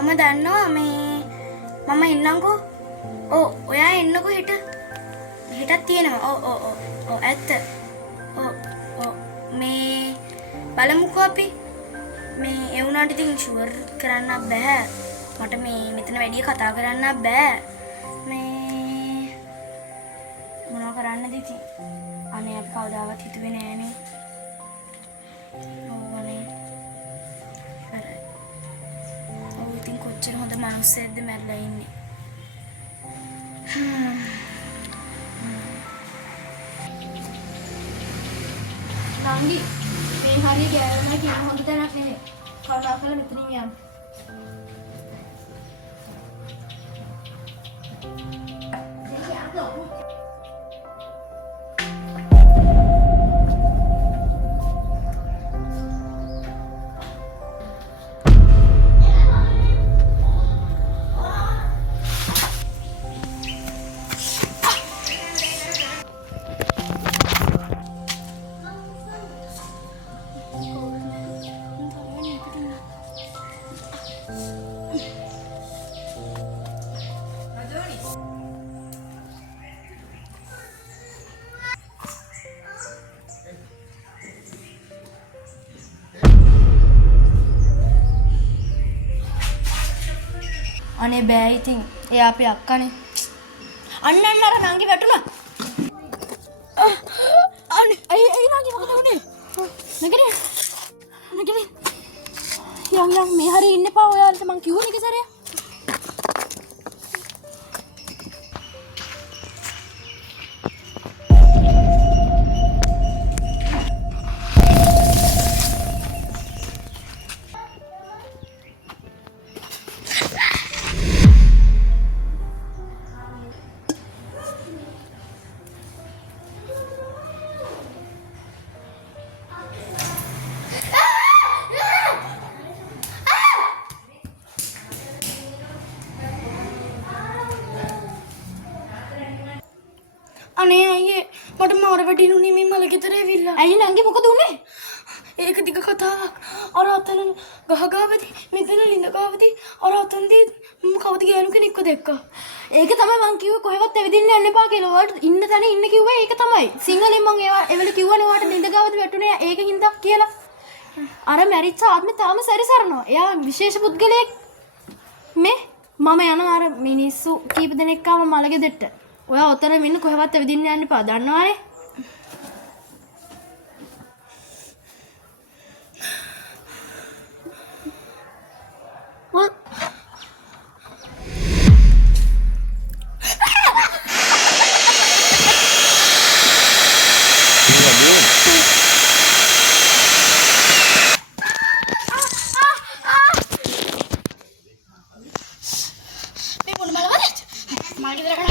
මම දන්නවා මේ මම එන්නම්කෝ. ඔව් ඔයා එන්නකෝ හෙට. හෙටත් තියෙනවා. ඔව් ඇත්ත. ඔව් මේ බලමුකෝ අපි. මේ ඒ වුණාට ඉතින් ෂුවර් කරන්න බෑ. මට මේ මෙතන වැඩි කතා කරන්න බෑ. මේ මොනවා කරන්නද ඉතින්? අනේ අපි කවදාවත් හිතුවේ නෑනේ. කොච්චර හොඳ මිනිස්සෙක්ද මැරලා ඉන්නේ. නංගි මේ හරිය ගෑවුනා කියන හොඳ තැනක් නෙමෙයි. කරුණාකරලා මෙතනින් යන්න. අනේ බෑ ඉතින් එයා අපේ අක්කනේ. අන්න අර නංගි වැටුණා. අනේ අයි නංගි මොකද වුනේ? නගිනේ. යම් මේ හරිය ඉන්න එපා ඔයාලට මං කිව්වනේ එක සැරයක්. අනේ අයියේ මට මාර වැටිනුනේ මේ මල ගෙදර ඇවිල්ලා. ඇයි නංගි මොකද උනේ? ඒක දිග කතාවක්. අර අතන ගහගාවදී මෙතන ලිඳ ගාවදී අර අතන්දී මම කවුද ගෑනු කෙනෙක්ව දැක්කා. ඒක තමයි මං කිව්වේ කොහෙවත් ඇවිදින්න යන්න එපා කියලා. ඔයාලට ඉන්න තැන ඉන්න කිව්වේ ඒක තමයි. සිංහලෙන් මං ඒවල කිව්වනේ ඔයාලට ලිඳ ගාවදී වැටුනේ ඒකින්ද කියලා. අර මැරිච්ච ආත්මේ තාම සැරිසරනවා. එයා විශේෂ පුද්ගලයෙක්. මේ මම යනවා අර මිනිස්සු කීප දෙනෙක් ආව මල ගෙදරට. ඔයා ඔතන මෙන්න කොහෙවත් ඇවිදින්න යන්න එපා. දන්නවනේ? මේ මොන බලවද? මාගේ දරකන